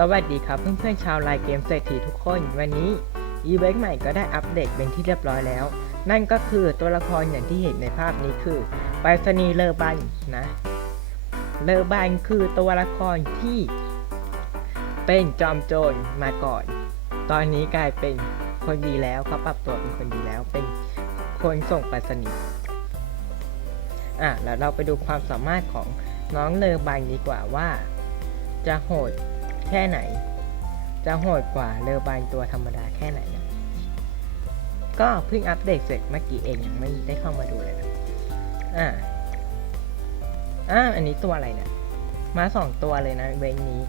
สวัสดีครับเพื่อนๆชาวไลน์เกมเศรษฐีทุกคนวันนี้อีเวนต์ใหม่ก็ได้อัปเดตเป็นที่เรียบร้อยแล้ว นั่นก็คือตัวละครอย่างที่เห็นในภาพนี้คือไปรษณีย์เลอบันนะ เลอบันคือตัวละครที่เป็นจอมโจรมาก่อน ตอนนี้กลายเป็นคนดีแล้วเขาปรับตัวเป็นคนดีแล้วเป็นคนส่งไปรษณีย์อะแล้วเราไปดูความสามารถของน้องเลอบันดีกว่าว่า จะโหด แค่ไหน จะโหดกว่าเลอบันตัวธรรมดาแค่ไหนนะก็เพิ่งอัปเดตเสร็จเมื่อกี้เองยังไม่ได้เข้ามาดูเลยนะอ่าอ่าอันนี้ตัวอะไรเนะี่ยมาสองตัวเลยนะเวงนี้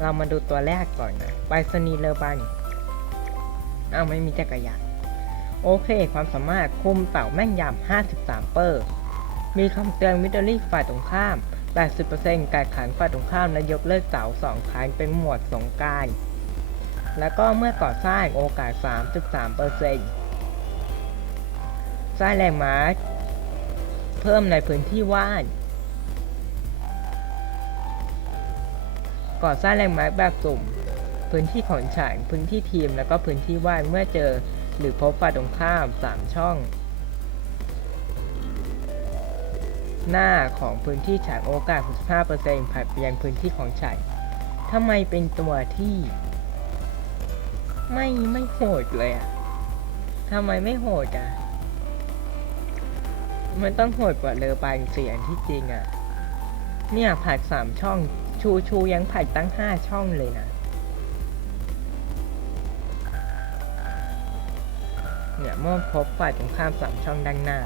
เรามาดูตัวแรกก่อนนะไปรษณีเลอบันอ้าวไม่มีจักรยานโอเค ความสามารถคุมเต่าแม่นยำ53 เปอร์ มีคำเตือนวิตเตอรี่ฝ่ายตรงข้าม 80%การขันฝ่ายตรงข้ามและยกเลิกเสาสองครั้งเป็นหมวดสงการ แล้วก็เมื่อก่อสร้างโอกาส 3.3%สร้างแรงม้าเพิ่มในพื้นที่ว่างก่อสร้างแรงม้าแบบสุ่ม พื้นที่ของฉากพื้นที่ทีม แล้วก็พื้นที่ว่างเมื่อเจอ หรือพบฝ่ายตรงข้าม 3 ช่อง หน้าของพื้นที่ฉากโอกาส 65%ผัดไปยังพื้นที่ของฉากทำไมเป็นตัวที่ ไม่ไม่โหดเลยอะทำไมไม่โหดอะมันต้องโหดกว่าเลอบางเสียงที่จริงอะเนี่ยผัดสามช่อง ชูชูยังผัดตั้งห้าช่องเลยนะ เนี่ยเมื่อพบฝ่ายตรงข้ามสามช่องด้านหน้า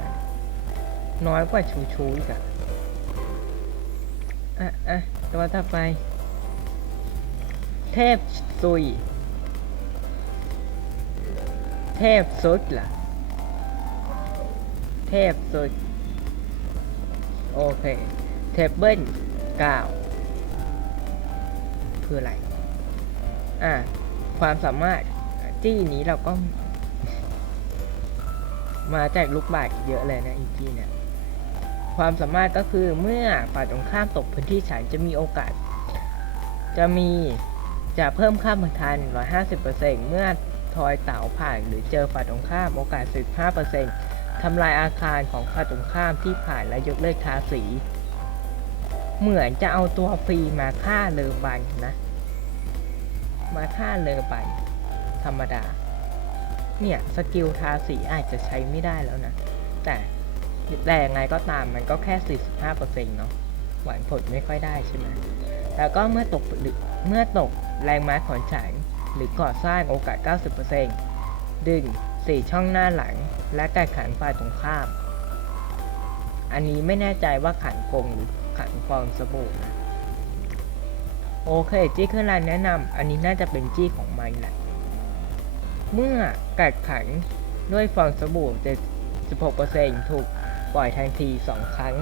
น้อยกว่าชูชูอีกอะอะอะตัวต่อไป เทพซุย เทพสุดล่ะ เทพสุด โอเค เทเบิลเก้าคืออะไร อะ ความสามารถจี้นี้เราก็ มาแจากลูกบาศก์เยอะเลยนะอีกี้เนี่ย ความสามารถก็คือเมื่อฝ่ายตรงข้ามตกพื้นที่ฉันจะมีโอกาส จะมีจะเพิ่มค่าพันทัน 150%เมื่อทอยเต๋าผ่านหรือเจอฝ่ายตรงข้ามโอกาส 15%ทำลายอาคารของฝ่ายตรงข้ามที่ผ่านและยกเลิกทาสี เหมือนจะเอาตัวฟรีมาฆ่าเลอบันนะ มาฆ่าเลอบันธรรมดา เนี่ย สกิลทาสีอาจจะใช้ไม่ได้แล้วนะ แต่ แต่ยังไงก็ตามมันก็แค่ 45%เนาะหวังผลไม่ค่อยได้ใช่ไหมแล้วก็เมื่อตกหรือเมื่อตกแรงม้าของฉางหรือก่อสร้างโอกาส 90%ดึง 4 ช่องหน้าหลัง และการขันฝ่ายตรงข้าม อันนี้ไม่แน่ใจว่าขันกงหรือขันฟองสบู่นะโอเค จี้เครื่องรางแนะนำอันนี้น่าจะเป็นจี้ของมันแหละ เมื่อกัดขันด้วยฟองสบู่76%ถูก ปล่อยทันที2ครั้ง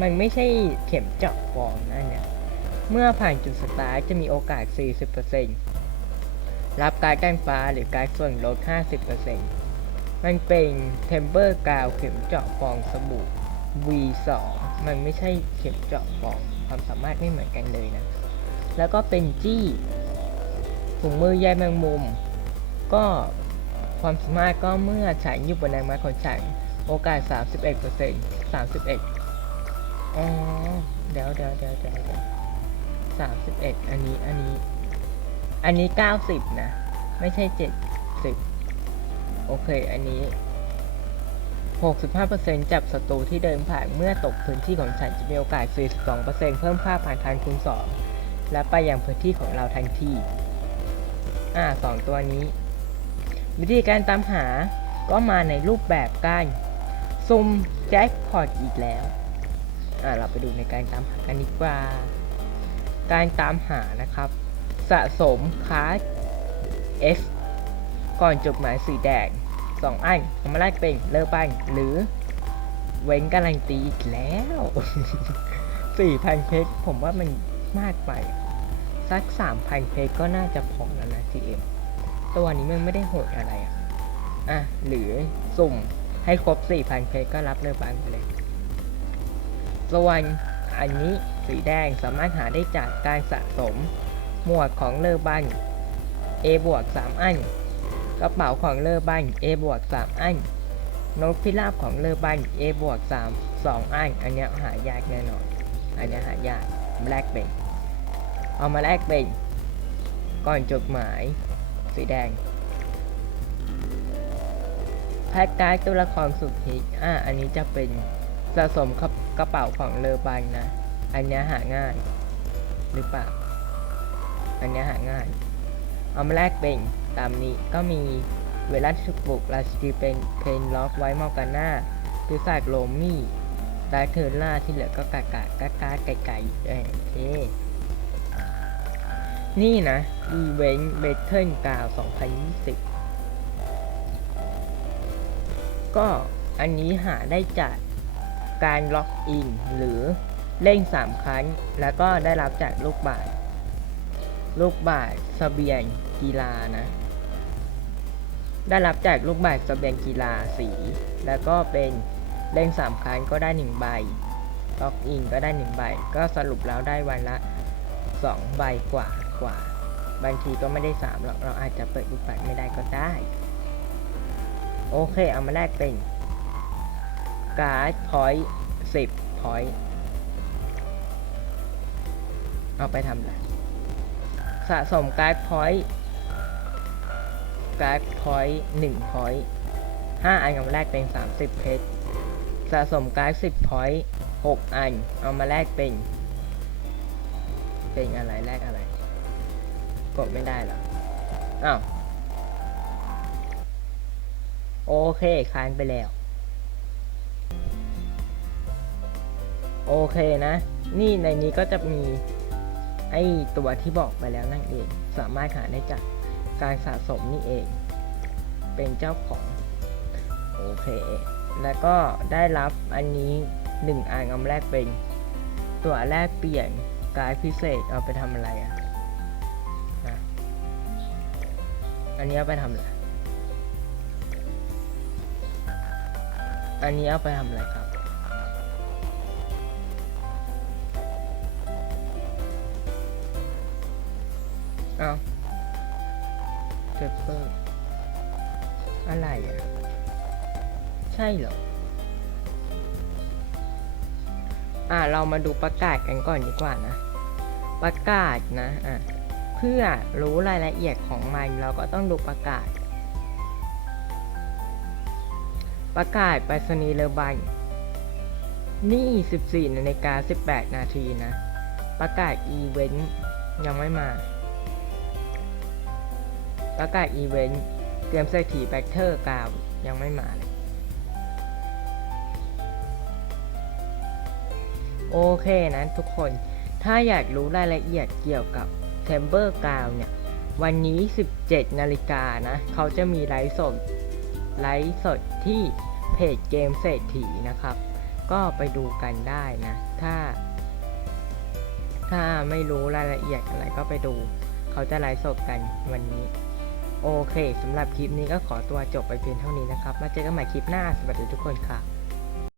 มันไม่ใช่เข็มเจาะฟองนะเนี่ย เมื่อผ่านจุดสตาร์ทจะมีโอกาส 40%รับการกันฟ้าหรือการส่วนลด 50%มันเป็นเทมเบอร์กาวเข็มเจาะฟองสบู่ V2 มันไม่ใช่เข็มเจาะฟองความสามารถไม่เหมือนกันเลยนะ แล้วก็เป็นจี้ถุงมือใยแมงมุม ก็ความสามารถก็เมื่อฉันอยู่บนแรงม้าของฉัน โอกาส31% 31อ๋อเดี๋ยวเดี๋ยวเดี๋ยวเดี๋ยวเดี๋ยว31อันนี้ อันนี้ อันนี้90นะ ไม่ใช่70โอเค อันนี้65%จับศัตรูที่เดินผ่านเมื่อตกพื้นที่ของฉันจะมีโอกาส42%เพิ่มค่าผ่านทางคูณ2และไปยังพื้นที่ของเราทันทีอ่าสองตัวนี้ วิธีการตามหาก็มาในรูปแบบการ ซุ่มแจ็คพอตอีกแล้ว อ่าเราไปดูในการตามหากันดีกว่า การตามหานะครับ สะสมคาร์ด S ก่อนจดหมายสีแดงสองอันมาแรกเป็นเลอปันหรือ เว้นการันตีอีกแล้ว4,000เพชรผมว่ามันมากไป สัก3,000เพชรก็น่าจะพอแล้วนะ GM ตัวนี้มันไม่ได้โหดอะไรอะอะ หรือสุ่ม ให้ครบ 4,000 เพชรก็รับเลอปันไปเลย ส่วนอันนี้สีแดงสามารถหาได้จากการสะสม หมวกของเลอบัน A บวก3อัน กระเป๋าของเลอบัน A บวก3อัน นกพิราบของเลอบัน A บวก3 2อัน อันนี้หายากแน่นอน อันนี้หายากแลกเป็นเอามาแลกเป็นก่อนจดหมายสีแดง แพ็กการ์ดตัวละครสุดฮิตอะอันนี้จะเป็นสะสมกระกระเป๋าของเลอบันนะ อันนี้หาง่าย หรือเปล่า อันนี้หาง่าย เอามาแลกเป็นตามนี้ก็มีเวลาที่ถูกปลุกราชินีเป็นเพนล็อกไว้มอกันหน้าพิศาจโรมี่ไดเทิร์นล่าที่เหลือก็กากากากาไก่ไก่เอ้ยโอเค นี่นะอีเวนต์เบเทิลกาว 2020 ก็อันนี้หาได้จากการล็อกอินหรือเล่งสามครั้ง แล้วก็ได้รับจากลูกบาศลูกบาศก์เสบียงกีฬานะ ได้รับจากลูกบาศก์เสบียงกีฬาสี แล้วก็เป็นเล่งสามครั้งก็ได้หนึ่งใบ ล็อกอินก็ได้หนึ่งใบ ก็สรุปแล้วได้วันละสองใบกว่ากว่าบางทีก็ไม่ได้สามหรอก เราอาจจะเปิดลูกบาศไม่ได้ก็ได้ โอเค เอามาแลกเป็นการ์ดพอยต์สิบพอยต์เอาไปทำอะไรสะสมการ์ดพอยต์การ์ดพอยต์หนึ่งพอยต์ห้าอันเอามาแลกเป็นสามสิบเพชรสะสมการ์ดสิบพอยต์หกอัน เอามาแลกเป็น เป็นอะไรแลกอะไร กดไม่ได้หรออ้าว โอเคค้างไปแล้ว โอเคนะ นี่ในนี้ก็จะมีไอตัวที่บอกไปแล้วนั่นเอง สามารถหาได้จากการสะสมนี่เอง เป็นเจ้าของ โอเค แล้วก็ได้รับอันนี้หนึ่งอันอามาแรกเป็น ตัวแรกเปลี่ยนการดพิเศษเอาไปทำอะไรอะนะอันนี้เอาไปทำอะไร อันนี้เอาไปทำอะไรครับ เอาเปเปอร์อะไรอะ ใช่เหรอ อ่าเรามาดูประกาศกันก่อนดีกว่านะ ประกาศนะ อะ เพื่อรู้รายละเอียดของมันเราก็ต้องดูประกาศ ประกาศไปรษณีย์เลอบันนี่ 14นาฬิกา18 นาทีนะ ประกาศอีเวนต์ยังไม่มา ประกาศอีเวนต์เตรียมเศรษฐีแบคเทอร์กาวยังไม่มาเลยโอเคนะทุกคน ถ้าอยากรู้รายละเอียดเกี่ยวกับเทมเบอร์กาวเนี่ย วันนี้ 17 นาฬิกานะ เขาจะมีไลฟ์สด ไลฟ์สดที่เพจเกมเศรษฐีนะครับ ก็ไปดูกันได้นะ ถ้า ถ้าไม่รู้รายละเอียดอะไรก็ไปดู เขาจะไลฟ์สดกันวันนี้ โอเคสำหรับคลิปนี้ก็ขอตัวจบไปเพียงเท่านี้นะครับ มาเจอกันใหม่คลิปหน้า สวัสดีทุกคนค่ะ